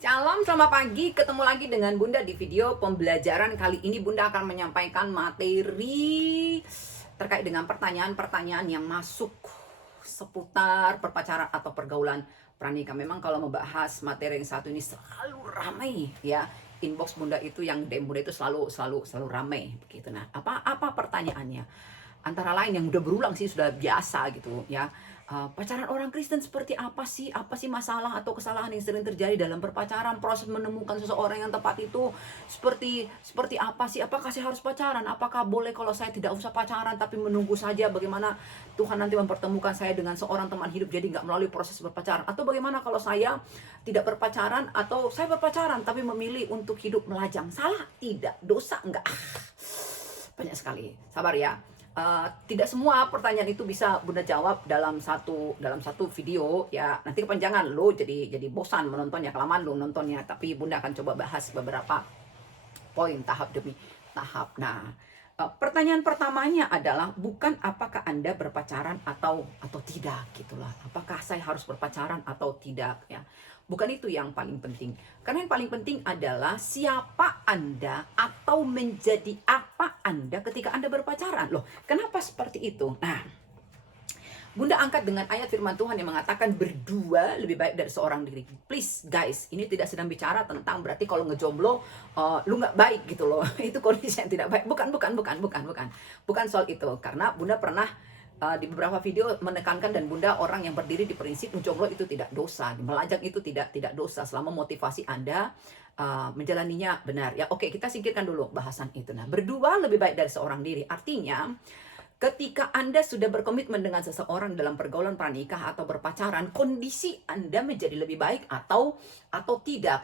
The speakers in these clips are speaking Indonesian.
Shalom, selamat pagi. Ketemu lagi dengan Bunda di video pembelajaran. Kali ini Bunda akan menyampaikan materi terkait dengan pertanyaan-pertanyaan yang masuk seputar perpacaran atau pergaulan pranikah. Memang kalau membahas materi yang satu ini selalu ramai ya. Inbox Bunda itu yang DM Bunda itu selalu ramai begitu. Nah, apa pertanyaannya? Antara lain yang udah berulang sih, sudah biasa gitu ya. Pacaran orang Kristen seperti apa sih? Apa sih masalah atau kesalahan yang sering terjadi dalam berpacaran? Proses menemukan seseorang yang tepat itu seperti apa sih? Apakah saya harus pacaran? Apakah boleh kalau saya tidak usah pacaran tapi menunggu saja bagaimana Tuhan nanti mempertemukan saya dengan seorang teman hidup, jadi nggak melalui proses berpacaran? Atau bagaimana kalau saya tidak berpacaran atau saya berpacaran tapi memilih untuk hidup melajang? Salah? Tidak. Dosa? Enggak. Banyak sekali. Sabar ya. Tidak semua pertanyaan itu bisa Bunda jawab dalam satu video ya. Nanti kepanjangan lo jadi bosan menontonnya, kelamaan lo nontonnya. Tapi Bunda akan coba bahas beberapa poin tahap demi tahap. Nah, pertanyaan pertamanya adalah bukan apakah Anda berpacaran atau tidak gitulah. Apakah saya harus berpacaran atau tidak ya. Bukan itu yang paling penting. Karena yang paling penting adalah siapa Anda atau menjadi apa Anda ketika Anda berpacaran. Loh, kenapa seperti itu? Nah, Bunda angkat dengan ayat firman Tuhan yang mengatakan berdua lebih baik dari seorang diri. Please guys, ini tidak sedang bicara tentang berarti kalau ngejomblo lu nggak baik gitu loh. Itu kondisi yang tidak baik. Bukan soal itu. Karena Bunda pernah di beberapa video menekankan dan Bunda orang yang berdiri di prinsip menjomblo itu tidak dosa, melajang itu tidak dosa selama motivasi Anda menjalaninya benar. Ya oke, kita singkirkan dulu bahasan itu. Nah, berdua lebih baik dari seorang diri. Artinya ketika Anda sudah berkomitmen dengan seseorang dalam pergaulan pranikah atau berpacaran, kondisi Anda menjadi lebih baik atau tidak.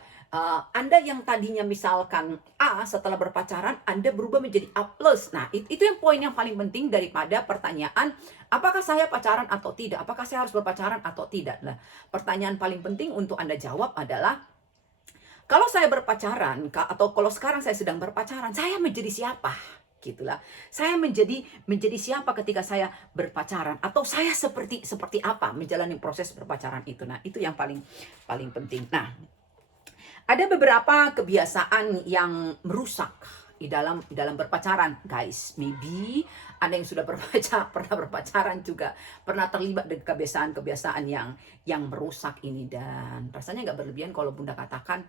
Anda yang tadinya misalkan A setelah berpacaran, Anda berubah menjadi A+. Nah, itu yang poin yang paling penting daripada pertanyaan, apakah saya pacaran atau tidak? Apakah saya harus berpacaran atau tidak? Nah, pertanyaan paling penting untuk Anda jawab adalah, kalau saya berpacaran, atau kalau sekarang saya sedang berpacaran, saya menjadi siapa? Gitulah. Saya menjadi siapa ketika saya berpacaran, atau saya seperti apa menjalani proses berpacaran itu. Nah, itu yang paling penting. Nah, ada beberapa kebiasaan yang merusak di dalam berpacaran, guys. Maybe Anda yang sudah pernah berpacaran juga pernah terlibat dengan kebiasaan-kebiasaan yang merusak ini, dan rasanya nggak berlebihan kalau Bunda katakan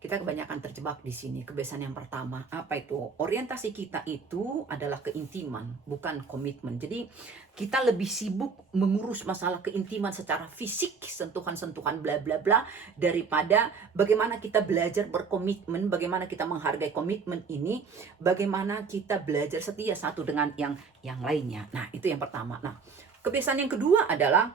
kita kebanyakan terjebak di sini. Kebiasaan yang pertama, apa itu? Orientasi kita itu adalah keintiman, bukan komitmen. Jadi kita lebih sibuk mengurus masalah keintiman secara fisik, sentuhan-sentuhan bla bla bla, daripada bagaimana kita belajar berkomitmen, bagaimana kita menghargai komitmen ini, bagaimana kita belajar setia satu dengan yang lainnya. Nah, itu yang pertama. Nah, kebiasaan yang kedua adalah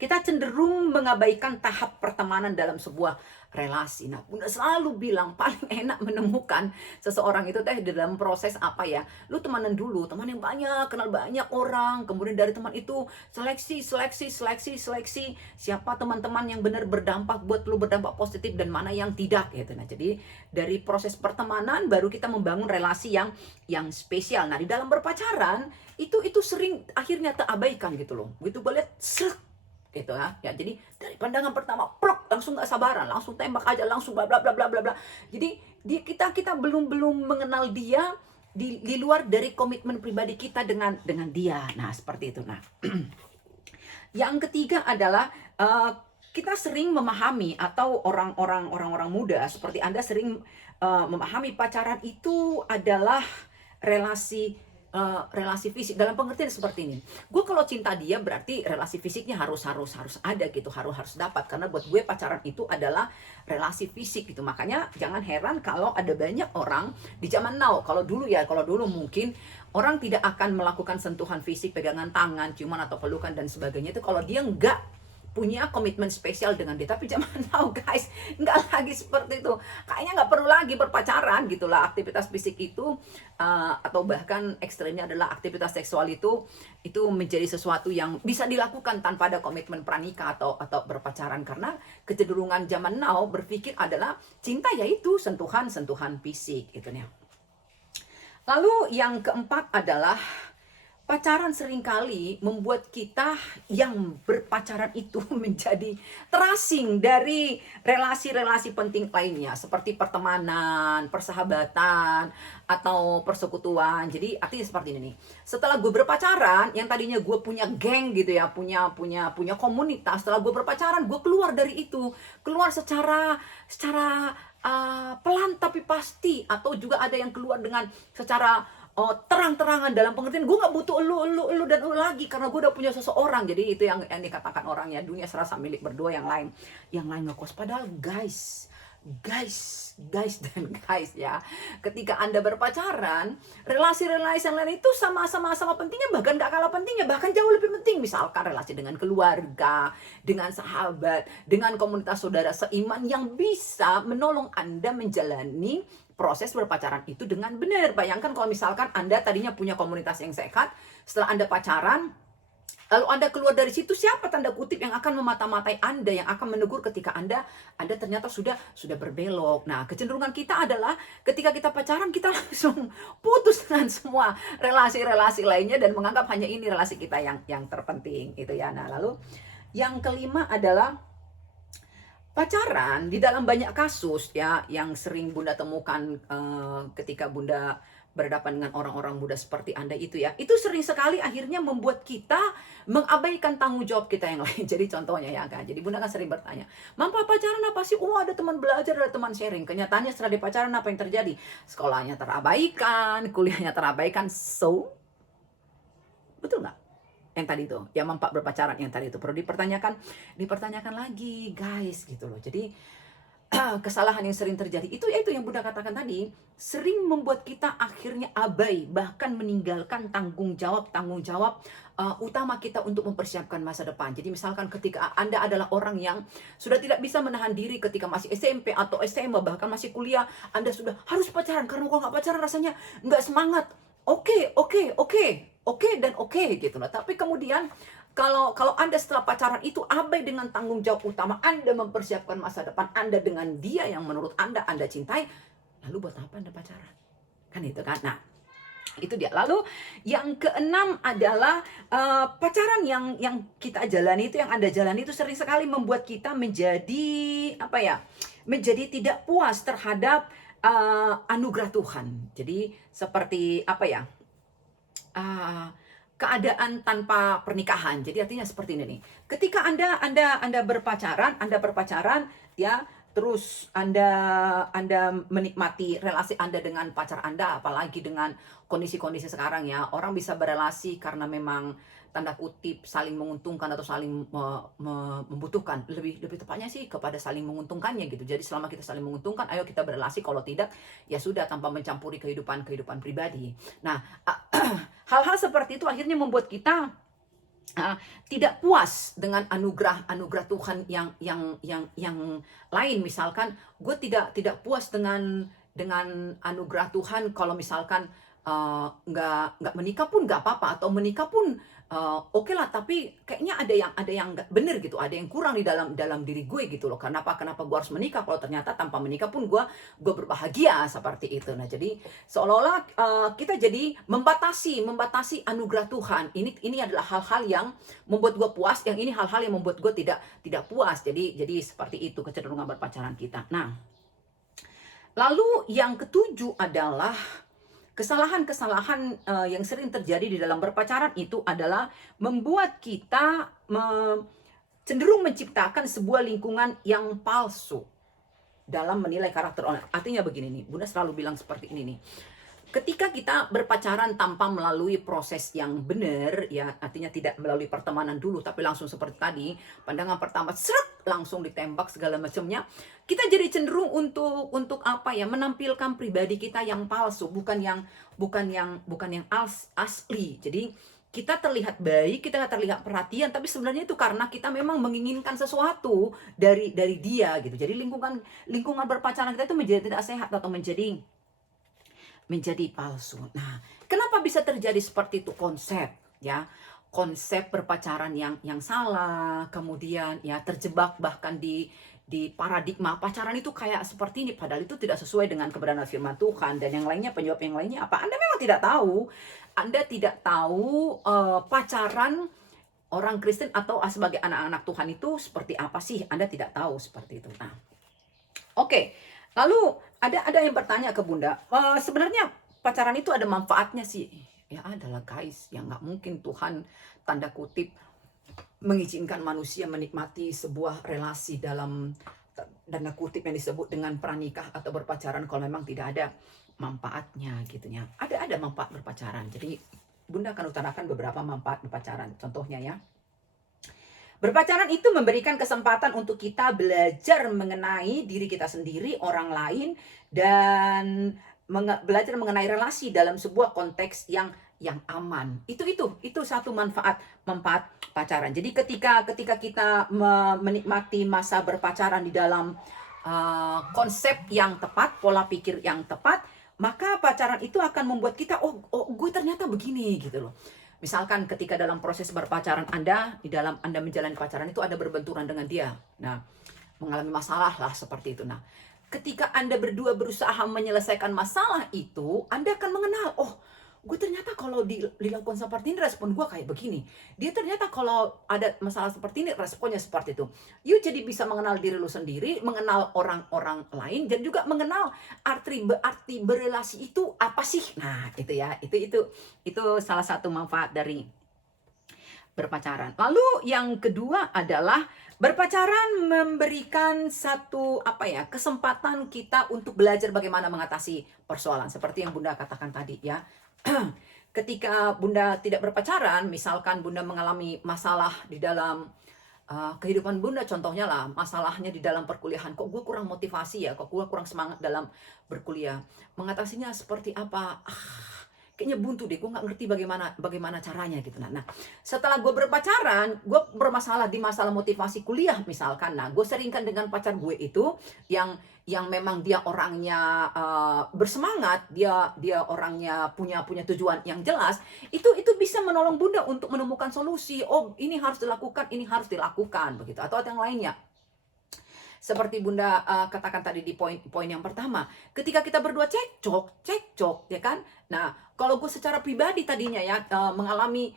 kita cenderung mengabaikan tahap pertemanan dalam sebuah relasi. Nah, Bunda selalu bilang paling enak menemukan seseorang itu dalam proses apa ya? Lu temenan dulu, teman yang banyak, kenal banyak orang, kemudian dari teman itu seleksi. Siapa teman-teman yang benar berdampak buat lu, berdampak positif, dan mana yang tidak gitu. Nah, jadi dari proses pertemanan baru kita membangun relasi yang spesial. Nah, di dalam berpacaran itu sering akhirnya terabaikan gitu loh. Begitu gue lihat gitu ya. Jadi dari pandangan pertama plok, langsung nggak sabaran, langsung tembak aja, langsung bla bla bla bla bla bla. Jadi kita belum mengenal dia di luar dari komitmen pribadi kita dengan dia. Nah, seperti itu. Nah, yang ketiga adalah kita sering memahami, atau orang-orang muda seperti Anda sering memahami pacaran itu adalah relasi fisik, dalam pengertian seperti ini. Gue kalau cinta dia berarti relasi fisiknya harus ada gitu, harus dapat, karena buat gue pacaran itu adalah relasi fisik gitu. Makanya jangan heran kalau ada banyak orang di zaman now, kalau dulu mungkin orang tidak akan melakukan sentuhan fisik, pegangan tangan, ciuman atau pelukan dan sebagainya itu kalau dia nggak punya komitmen spesial dengan dia. Tapi zaman now guys, nggak lagi seperti itu. Kayaknya nggak perlu lagi berpacaran gitulah. Aktivitas fisik itu atau bahkan ekstrimnya adalah aktivitas seksual itu menjadi sesuatu yang bisa dilakukan tanpa ada komitmen pranikah atau berpacaran. Karena kecenderungan zaman now berpikir adalah cinta yaitu sentuhan fisik gitu ya. Lalu yang keempat adalah pacaran seringkali membuat kita yang berpacaran itu menjadi terasing dari relasi-relasi penting lainnya seperti pertemanan, persahabatan, atau persekutuan. Jadi artinya seperti ini nih. Setelah gue berpacaran, yang tadinya gue punya geng gitu ya, punya komunitas. Setelah gue berpacaran, gue keluar dari itu, keluar secara pelan tapi pasti, atau juga ada yang keluar dengan secara terang-terangan, dalam pengertian gue nggak butuh elu dan elu lagi karena gue udah punya seseorang. Jadi itu yang dikatakan orangnya dunia serasa milik berdua, yang lain ngekos. Padahal guys dan guys ya, ketika Anda berpacaran, relasi-relasi yang lain itu sama pentingnya, bahkan gak kalah pentingnya, bahkan jauh lebih penting. Misalkan relasi dengan keluarga, dengan sahabat, dengan komunitas saudara seiman yang bisa menolong Anda menjalani proses berpacaran itu dengan benar. Bayangkan kalau misalkan Anda tadinya punya komunitas yang sehat, setelah Anda pacaran, lalu Anda keluar dari situ, siapa tanda kutip yang akan memata-matai Anda, yang akan menegur ketika Anda ternyata sudah berbelok. Nah, kecenderungan kita adalah ketika kita pacaran, kita langsung putus dengan semua relasi-relasi lainnya dan menganggap hanya ini relasi kita yang terpenting itu ya. Nah, lalu yang kelima adalah pacaran di dalam banyak kasus ya yang sering Bunda temukan ketika Bunda berhadapan dengan orang-orang muda seperti Anda itu ya. Itu sering sekali akhirnya membuat kita mengabaikan tanggung jawab kita yang lain. Jadi contohnya ya kan. Jadi Bunda kan sering bertanya, "Mampa pacaran apa sih?" "Oh, ada teman belajar, ada teman sharing." Kenyataannya setelah di pacaran apa yang terjadi? Sekolahnya terabaikan, kuliahnya terabaikan. So, betul nggak? Yang tadi itu, yang mampak berpacaran yang tadi itu perlu dipertanyakan lagi, guys, gitu loh. Jadi kesalahan yang sering terjadi itu yaitu yang Bunda katakan tadi, sering membuat kita akhirnya abai, bahkan meninggalkan tanggung jawab utama kita untuk mempersiapkan masa depan. Jadi misalkan ketika Anda adalah orang yang sudah tidak bisa menahan diri ketika masih SMP atau SMA, bahkan masih kuliah, Anda sudah harus pacaran karena kalau nggak pacaran rasanya nggak semangat. Oke dan oke gitu loh. Tapi kemudian kalau Anda setelah pacaran itu abai dengan tanggung jawab utama Anda mempersiapkan masa depan Anda dengan dia yang menurut Anda cintai, lalu buat apa Anda pacaran? Kan itu kan. Nah, itu dia. Lalu yang keenam adalah pacaran yang kita jalani itu, yang Anda jalani itu sering sekali membuat kita menjadi apa ya? Menjadi tidak puas terhadap anugerah Tuhan. Jadi seperti apa ya? Keadaan tanpa pernikahan. Jadi artinya seperti ini nih. Ketika Anda berpacaran ya, terus Anda menikmati relasi Anda dengan pacar Anda, apalagi dengan kondisi-kondisi sekarang ya. Orang bisa berelasi karena memang tanda kutip saling menguntungkan atau saling membutuhkan. Lebih tepatnya sih kepada saling menguntungkannya gitu. Jadi selama kita saling menguntungkan, ayo kita berelasi. Kalau tidak, ya sudah, tanpa mencampuri kehidupan pribadi. Nah, hal-hal seperti itu akhirnya membuat kita tidak puas dengan anugerah Tuhan yang lain. Misalkan gue tidak puas dengan anugerah Tuhan kalau misalkan nggak menikah pun nggak apa-apa, atau menikah pun oke lah, tapi kayaknya ada yang nggak bener gitu, ada yang kurang di dalam diri gue gitu loh. Kenapa gue harus menikah kalau ternyata tanpa menikah pun gue berbahagia seperti itu. Nah, jadi seolah-olah kita jadi membatasi anugerah Tuhan. Ini adalah hal-hal yang membuat gue puas, yang ini hal-hal yang membuat gue tidak puas. Jadi seperti itu kecenderungan berpacaran kita. Nah, lalu yang ketujuh adalah kesalahan-kesalahan yang sering terjadi di dalam berpacaran itu adalah membuat kita cenderung menciptakan sebuah lingkungan yang palsu dalam menilai karakter orang. Artinya begini nih, Bunda selalu bilang seperti ini nih. Ketika kita berpacaran tanpa melalui proses yang benar, ya artinya tidak melalui pertemanan dulu, tapi langsung seperti tadi, pandangan pertama, srek, langsung ditembak segala macamnya, kita jadi cenderung untuk apa ya, menampilkan pribadi kita yang palsu, bukan yang asli. Jadi kita terlihat baik, kita terlihat perhatian, tapi sebenarnya itu karena kita memang menginginkan sesuatu dari dia gitu. Jadi lingkungan berpacaran kita itu menjadi tidak sehat atau menjadi palsu. Nah, kenapa bisa terjadi seperti itu? Konsep berpacaran yang salah, kemudian ya terjebak bahkan di paradigma pacaran itu kayak seperti ini, padahal itu tidak sesuai dengan kebenaran firman Tuhan. Dan yang lainnya, penyebab yang lainnya apa? Anda memang tidak tahu. Anda tidak tahu pacaran orang Kristen atau sebagai anak-anak Tuhan itu seperti apa sih? Anda tidak tahu seperti itu. Nah, oke. Lalu ada yang bertanya ke Bunda, sebenarnya pacaran itu ada manfaatnya sih? Ya adalah guys, ya nggak mungkin Tuhan tanda kutip mengizinkan manusia menikmati sebuah relasi dalam tanda kutip yang disebut dengan pranikah atau berpacaran kalau memang tidak ada manfaatnya gitu ya. Ada manfaat berpacaran. Jadi Bunda akan utarakan beberapa manfaat berpacaran. Contohnya ya. Berpacaran itu memberikan kesempatan untuk kita belajar mengenai diri kita sendiri, orang lain, dan belajar mengenai relasi dalam sebuah konteks yang aman. Itu satu manfaat pacaran. Jadi ketika kita menikmati masa berpacaran di dalam konsep yang tepat, pola pikir yang tepat, maka pacaran itu akan membuat kita gue ternyata begini gitu loh. Misalkan ketika dalam proses berpacaran di dalam Anda menjalani pacaran itu ada berbenturan dengan dia. Nah, mengalami masalah lah seperti itu. Nah, ketika Anda berdua berusaha menyelesaikan masalah itu, Anda akan mengenal, gue ternyata kalau dilakukan seperti ini respon gue kayak begini. Dia ternyata kalau ada masalah seperti ini responnya seperti itu. You jadi bisa mengenal diri lu sendiri, mengenal orang-orang lain, dan juga mengenal arti berelasi itu apa sih. Nah itu ya, itu salah satu manfaat dari berpacaran. Lalu yang kedua adalah berpacaran memberikan satu kesempatan kita untuk belajar bagaimana mengatasi persoalan seperti yang Bunda katakan tadi ya. Ketika Bunda tidak berpacaran, misalkan Bunda mengalami masalah di dalam kehidupan Bunda, contohnya lah masalahnya di dalam perkuliahan, kok gue kurang motivasi ya, kok gue kurang semangat dalam berkuliah, mengatasinya seperti apa? Kayaknya buntu deh, gue nggak ngerti bagaimana caranya gitu. Nah, setelah gue berpacaran, gue bermasalah di masalah motivasi kuliah misalkan. Nah, gue seringkan dengan pacar gue itu yang memang dia orangnya bersemangat, dia orangnya punya tujuan yang jelas. Itu bisa menolong Bunda untuk menemukan solusi. Oh, ini harus dilakukan begitu, atau yang lainnya. Seperti Bunda katakan tadi di poin yang pertama, ketika kita berdua cekcok ya kan. Nah, kalau gue secara pribadi tadinya ya mengalami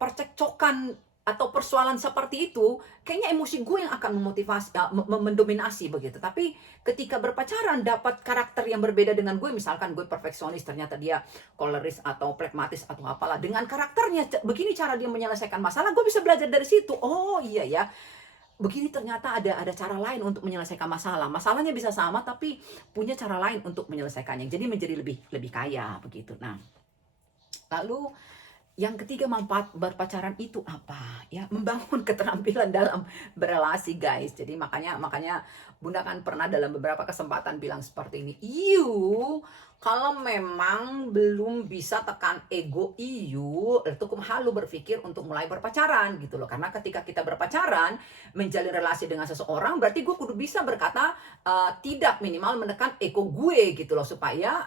percekcokan atau persoalan seperti itu, kayaknya emosi gue yang akan memotivasi, mendominasi begitu. Tapi ketika berpacaran dapat karakter yang berbeda dengan gue, misalkan gue perfeksionis, ternyata dia koleris atau pragmatis atau apalah, dengan karakternya begini cara dia menyelesaikan masalah, gue bisa belajar dari situ. Oh iya ya, begini ternyata ada cara lain untuk menyelesaikan masalah. Masalahnya bisa sama tapi punya cara lain untuk menyelesaikannya. Jadi menjadi lebih kaya begitu. Nah, lalu yang ketiga manfaat berpacaran itu apa? Ya, membangun keterampilan dalam berelasi, guys. Jadi makanya Bunda kan pernah dalam beberapa kesempatan bilang seperti ini. Kalau memang belum bisa tekan ego itu halu berpikir untuk mulai berpacaran gitu loh. Karena ketika kita berpacaran, menjalin relasi dengan seseorang, berarti gue kudu bisa berkata tidak, minimal menekan ego gue gitu loh, supaya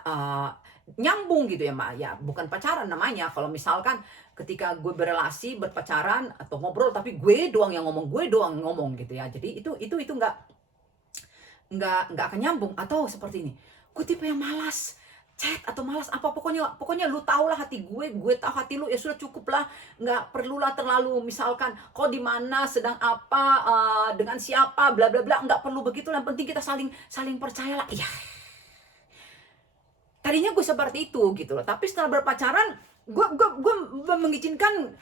nyambung gitu ya Mbak. Ya bukan pacaran namanya kalau misalkan ketika gue berpacaran atau ngobrol tapi gue doang yang ngomong gitu ya. Jadi itu nggak akan nyambung. Atau seperti ini, gue tipe yang malas chat atau malas apa, pokoknya lu tau lah hati gue tahu hati lu, ya sudah cukup lah, nggak perlulah terlalu misalkan kok di mana, sedang apa, dengan siapa, bla bla bla, nggak perlu begitu, yang penting kita saling percaya lah. Iya, tadinya gue seperti itu gitu loh, tapi setelah berpacaran gue mengizinkan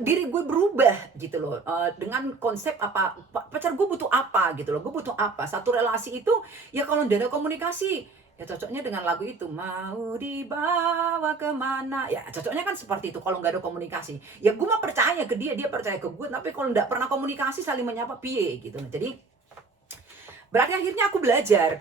diri gue berubah gitu loh, dengan konsep pacar gue butuh apa gitu loh, gue butuh apa. Satu relasi itu ya kalau tidak ada komunikasi ya cocoknya dengan lagu itu, mau dibawa kemana, ya cocoknya kan seperti itu. Kalau nggak ada komunikasi ya gue mah percaya ke dia percaya ke gue, tapi kalau nggak pernah komunikasi saling menyapa piye gitu. Nah, jadi berarti akhirnya aku belajar,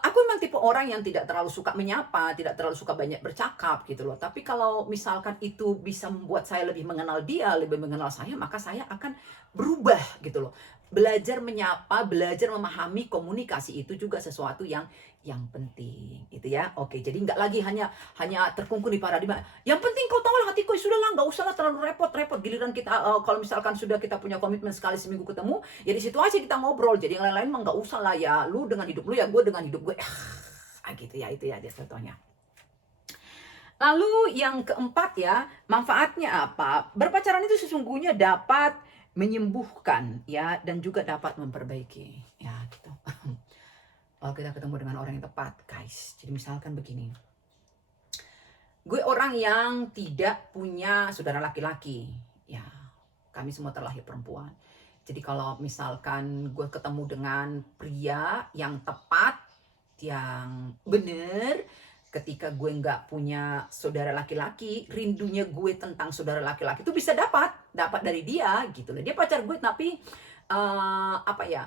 aku memang tipe orang yang tidak terlalu suka menyapa, tidak terlalu suka banyak bercakap gitu loh. Tapi kalau misalkan itu bisa membuat saya lebih mengenal dia, lebih mengenal saya, maka saya akan berubah gitu loh. Belajar menyapa, belajar memahami komunikasi itu juga sesuatu yang penting gitu ya. Oke, jadi nggak lagi hanya terkungkung di paradigma. Yang penting kau tahu lah hatiku, ya sudah lah, nggak usah lah terlalu repot-repot. Giliran kita kalau misalkan sudah kita punya komitmen sekali seminggu ketemu, ya di situ aja kita ngobrol. Jadi yang lain-lain mah nggak usah lah, ya lu dengan hidup lu, ya gue dengan hidup gue. Gitu ya, itu ya dia contohnya. Lalu yang keempat ya, manfaatnya apa? Berpacaran itu sesungguhnya dapat menyembuhkan ya, dan juga dapat memperbaiki ya gitu. Kalau kita ketemu dengan orang yang tepat, guys. Jadi misalkan begini, gue orang yang tidak punya saudara laki-laki, ya kami semua terlahir perempuan. Jadi kalau misalkan gue ketemu dengan pria yang tepat, yang bener, ketika gue nggak punya saudara laki-laki, rindunya gue tentang saudara laki-laki itu bisa dapat dari dia gitu loh. Dia pacar gue tapi apa ya,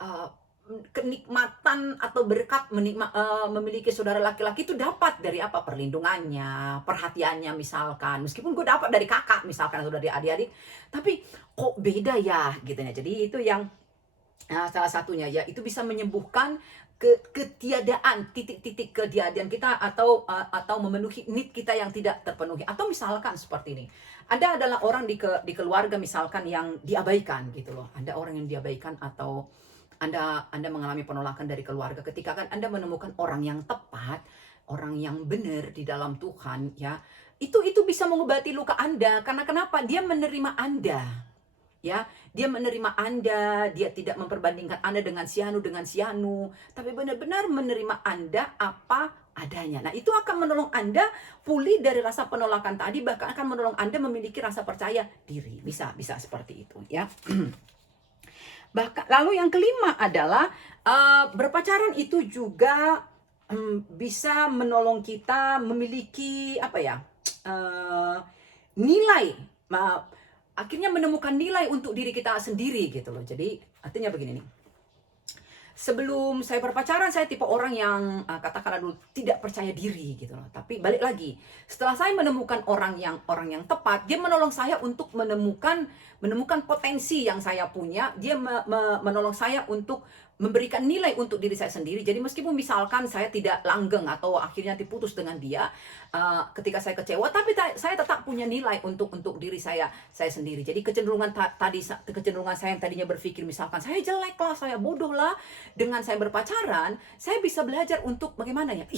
uh, kenikmatan atau berkat memiliki saudara laki-laki itu dapat dari apa? Perlindungannya, perhatiannya misalkan. Meskipun gue dapat dari kakak misalkan atau dari adik-adik, tapi kok beda ya gitu ya. Jadi itu yang salah satunya ya, itu bisa menyembuhkan ketiadaan, titik-titik ketiadaan kita, atau memenuhi need kita yang tidak terpenuhi. Atau misalkan seperti ini, Anda adalah orang di keluarga misalkan yang diabaikan gitu loh. Anda orang yang diabaikan, atau anda mengalami penolakan dari keluarga. Ketika kan Anda menemukan orang yang tepat, orang yang benar di dalam Tuhan ya, itu bisa mengobati luka Anda. Karena kenapa? Dia menerima Anda. Ya, dia menerima Anda, dia tidak memperbandingkan Anda dengan si anu, tapi benar-benar menerima Anda apa adanya. Nah, itu akan menolong Anda pulih dari rasa penolakan tadi, bahkan akan menolong Anda memiliki rasa percaya diri. Bisa seperti itu ya. Bahkan lalu yang kelima adalah berpacaran itu juga bisa menolong kita memiliki apa ya, nilai, akhirnya menemukan nilai untuk diri kita sendiri gitu loh. Jadi artinya begini nih, sebelum saya berpacaran, saya tipe orang yang katakanlah dulu tidak percaya diri gitu loh. Tapi balik lagi, setelah saya menemukan orang yang tepat, dia menolong saya untuk menemukan potensi yang saya punya. Dia menolong saya untuk memberikan nilai untuk diri saya sendiri. Jadi meskipun misalkan saya tidak langgeng atau akhirnya diputus dengan dia, ketika saya kecewa, tapi saya tetap punya nilai untuk diri saya sendiri. Jadi kecenderungan saya yang tadinya berpikir misalkan saya jelek lah, saya bodoh lah, dengan saya berpacaran, saya bisa belajar untuk bagaimana ya,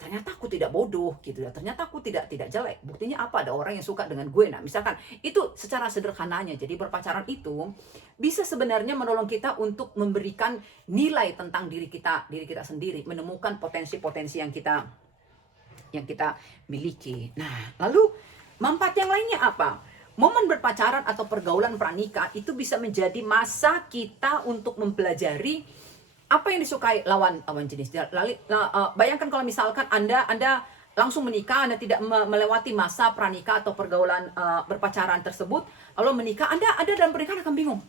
ternyata aku tidak bodoh gitu ya, ternyata aku tidak jelek. Buktinya apa? Ada orang yang suka dengan gue. Nah, misalkan itu secara sederhananya. Jadi berpacaran itu bisa sebenarnya menolong kita untuk memberikan nilai tentang diri kita sendiri, menemukan potensi-potensi yang kita miliki. Nah, lalu manfaat yang lainnya apa? Momen berpacaran atau pergaulan pranikah itu bisa menjadi masa kita untuk mempelajari apa yang disukai lawan jenis. Bayangkan kalau misalkan Anda langsung menikah, Anda tidak melewati masa pranikah atau pergaulan berpacaran tersebut, lalu menikah, Anda dalam pernikahan akan bingung.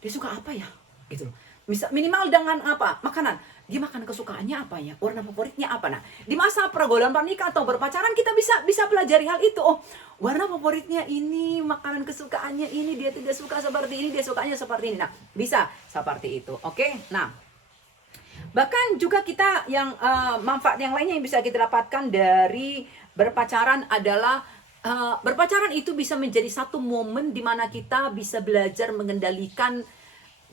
Dia suka apa ya? Gitu. Minimal dengan apa? Makanan. Dia makan kesukaannya apa ya? Warna favoritnya apa? Nah, di masa pergaulan pranikah atau berpacaran kita bisa pelajari hal itu. Oh, warna favoritnya ini, makanan kesukaannya ini, dia tidak suka seperti ini, dia sukanya seperti ini. Nah, bisa seperti itu. Oke? Nah, bahkan juga kita yang manfaat yang lainnya yang bisa kita dapatkan dari berpacaran adalah berpacaran itu bisa menjadi satu momen di mana kita bisa belajar mengendalikan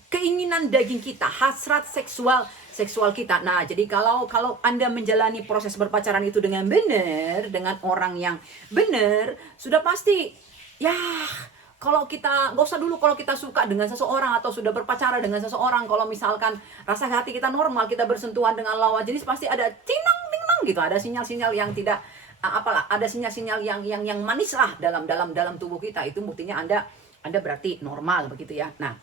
keinginan daging kita, hasrat seksual kita. Nah, jadi kalau Anda menjalani proses berpacaran itu dengan benar, dengan orang yang benar, sudah pasti ya, kalau kita nggak usah dulu kalau kita suka dengan seseorang atau sudah berpacaran dengan seseorang, kalau misalkan rasa hati kita normal, kita bersentuhan dengan lawan jenis, pasti ada tinang tinang gitu, ada sinyal-sinyal yang tidak ada sinyal-sinyal yang manis lah dalam tubuh kita. Itu buktinya Anda berarti normal begitu ya. Nah,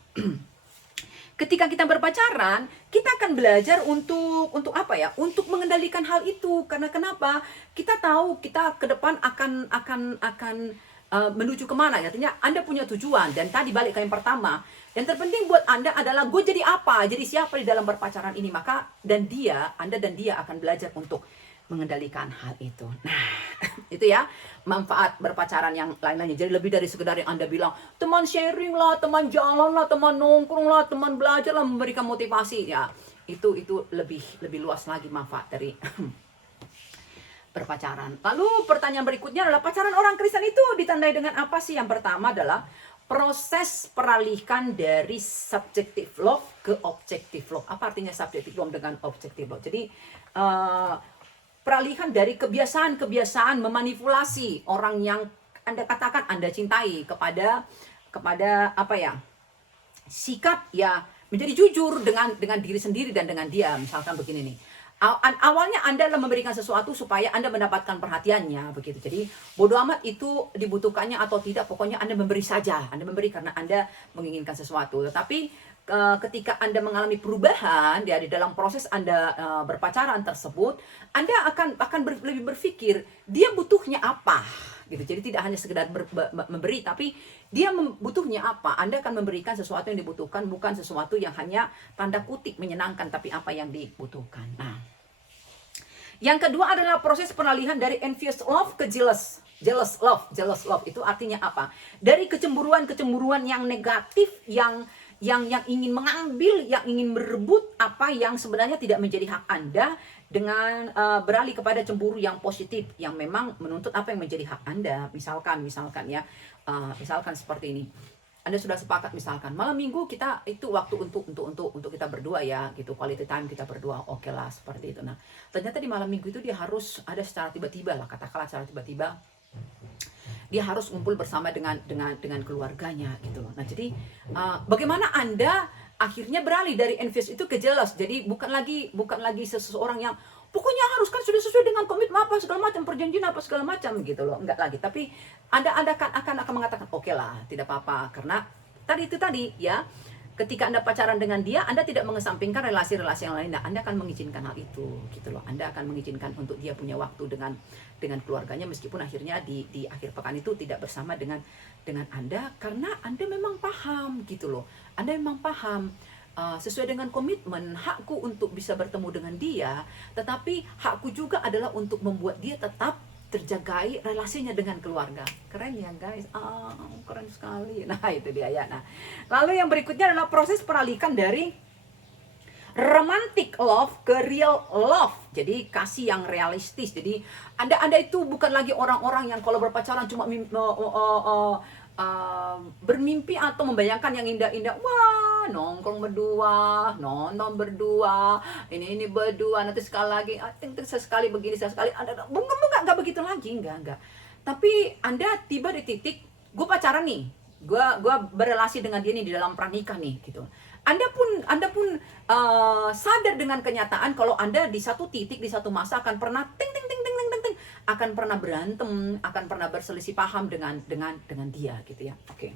ketika kita berpacaran, kita akan belajar untuk apa ya? Untuk mengendalikan hal itu. Karena kenapa? Kita tahu kita ke depan akan menuju kemana. Artinya Anda punya tujuan. Dan tadi balik ke yang pertama, yang terpenting buat Anda adalah gue jadi apa? Jadi siapa di dalam berpacaran ini? Maka Anda dan dia akan belajar untuk mengendalikan hal itu. Nah, itu ya manfaat berpacaran yang lain-lainnya. Jadi lebih dari sekedar yang Anda bilang teman sharing lah, teman jalan lah, teman nongkrong lah, teman belajar lah, memberikan motivasi ya. Itu lebih luas lagi manfaat dari berpacaran. Lalu pertanyaan berikutnya adalah, pacaran orang Kristen itu ditandai dengan apa sih? Yang pertama adalah proses peralihan dari subjective love ke objective love. Apa artinya subjective love dengan objective love? Jadi peralihan dari kebiasaan-kebiasaan memanipulasi orang yang Anda katakan Anda cintai kepada apa ya? Sikap ya menjadi jujur dengan diri sendiri dan dengan dia. Misalkan begini nih. Awalnya Anda memberikan sesuatu supaya Anda mendapatkan perhatiannya begitu. Jadi bodoh amat itu dibutuhkannya atau tidak, pokoknya Anda memberi saja. Anda memberi karena Anda menginginkan sesuatu. Tetapi ketika Anda mengalami perubahan ya di dalam proses Anda berpacaran tersebut, Anda akan lebih berpikir dia butuhnya apa gitu. Jadi tidak hanya sekedar memberi, tapi dia butuhnya apa. Anda akan memberikan sesuatu yang dibutuhkan, bukan sesuatu yang hanya tanda kutip menyenangkan, tapi apa yang dibutuhkan. Nah, yang kedua adalah proses peralihan dari envious love ke jealous love. Jealous love itu artinya apa? Dari kecemburuan yang negatif, yang ingin mengambil, yang ingin merebut apa yang sebenarnya tidak menjadi hak Anda, dengan beralih kepada cemburu yang positif yang memang menuntut apa yang menjadi hak Anda. Misalkan ya, misalkan seperti ini. Anda sudah sepakat misalkan malam minggu kita itu waktu untuk kita berdua ya gitu, quality time kita berdua, oke lah seperti itu. Nah, ternyata di malam minggu itu dia harus ada secara tiba-tiba lah, katakanlah secara tiba-tiba dia harus ngumpul bersama dengan keluarganya gitu loh. Nah, jadi bagaimana Anda akhirnya beralih dari envious itu ke jealous. Jadi bukan lagi seseorang yang pokoknya harus kan sudah sesuai dengan komitmen apa segala macam, perjanjian apa segala macam gitu loh. Enggak lagi. Tapi Anda akan mengatakan oke lah, tidak apa-apa, karena tadi ya, ketika Anda pacaran dengan dia, Anda tidak mengesampingkan relasi-relasi yang lain. Nah, Anda akan mengizinkan hal itu gitu loh. Anda akan mengizinkan untuk dia punya waktu dengan keluarganya, meskipun akhirnya di akhir pekan itu tidak bersama dengan Anda, karena Anda memang paham gitu loh. Anda memang paham sesuai dengan komitmen, hakku untuk bisa bertemu dengan dia, tetapi hakku juga adalah untuk membuat dia tetap terjagai relasinya dengan keluarga. Keren ya guys, keren sekali. Nah, itu dia ya. Nah, lalu yang berikutnya adalah proses peralihan dari romantic love ke real love. Jadi kasih yang realistis. Jadi Anda itu bukan lagi orang-orang yang kalau berpacaran cuma bermimpi atau membayangkan yang indah-indah. Wah, nongkrong berdua, nonton berdua, ini berdua, nanti sekali lagi, sesekali begini, sesekali ada, enggak begitu lagi, enggak. Tapi Anda tiba di titik, gue pacaran nih, gue berelasi dengan dia nih di dalam pranikah nih, gitu. Anda pun sadar dengan kenyataan kalau Anda di satu titik, di satu masa akan pernah akan pernah berantem, akan pernah berselisih paham dengan dia gitu ya. Oke.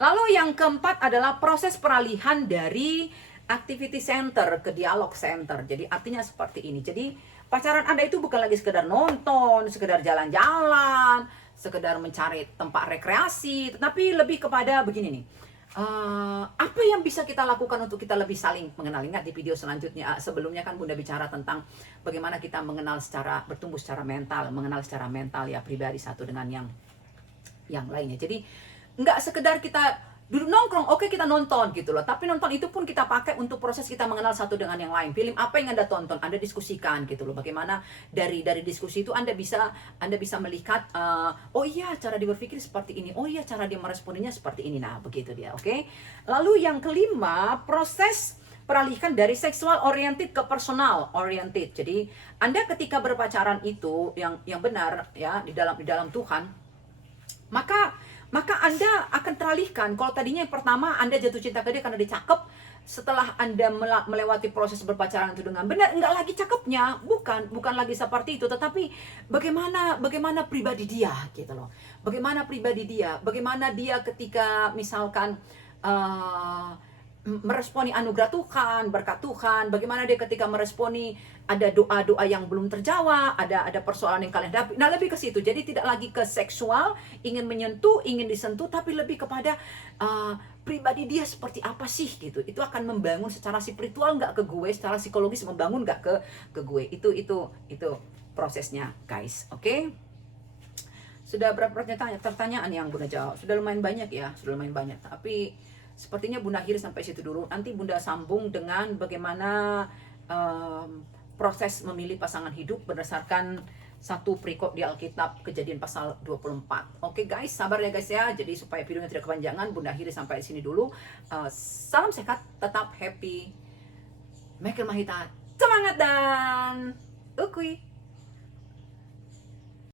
Lalu yang keempat adalah proses peralihan dari activity center ke dialog center. Jadi artinya seperti ini. Jadi pacaran Anda itu bukan lagi sekedar nonton, sekedar jalan-jalan, sekedar mencari tempat rekreasi, tetapi lebih kepada begini nih. Apa yang bisa kita lakukan untuk kita lebih saling mengenal? Ingat di video selanjutnya, sebelumnya kan Bunda bicara tentang bagaimana kita bertumbuh secara mental, mengenal secara mental ya, pribadi satu dengan yang lainnya. Jadi nggak sekedar kita duduk nongkrong, oke kita nonton gitu loh, tapi nonton itu pun kita pakai untuk proses kita mengenal satu dengan yang lain. Film apa yang Anda tonton, Anda diskusikan gitu loh. Bagaimana dari diskusi itu Anda bisa melihat, oh iya cara dia berpikir seperti ini, oh iya cara dia meresponinya seperti ini. Nah, begitu dia, oke. Lalu yang kelima, proses peralihan dari seksual oriented ke personal oriented. Jadi Anda ketika berpacaran itu yang benar ya di dalam Tuhan, maka Anda akan teralihkan. Kalau tadinya yang pertama Anda jatuh cinta ke dia karena dia cakep, setelah Anda melewati proses berpacaran itu dengan benar, enggak lagi cakepnya, bukan lagi seperti itu, tetapi bagaimana pribadi dia gitu loh. Bagaimana pribadi dia, bagaimana dia ketika misalkan meresponi anugerah Tuhan, berkat Tuhan, bagaimana dia ketika meresponi ada doa-doa yang belum terjawab, ada persoalan yang kalian hadapi. Nah, lebih ke situ. Jadi tidak lagi ke seksual, ingin menyentuh, ingin disentuh, tapi lebih kepada pribadi dia seperti apa sih gitu. Itu akan membangun secara spiritual nggak ke gue, secara psikologis membangun nggak ke gue. Itu prosesnya, guys. Oke? Sudah berapa pertanyaan yang Bunda jawab? Sudah lumayan banyak ya, Tapi sepertinya Bunda akhiri sampai situ dulu. Nanti Bunda sambung dengan bagaimana proses memilih pasangan hidup berdasarkan satu perikop di Alkitab, Kejadian pasal 24. Oke guys, sabar ya guys ya. Jadi supaya videonya tidak kepanjangan, Bunda akhiri sampai sini dulu. Salam sehat, tetap happy. Michael Mahita, semangat dan Ukui.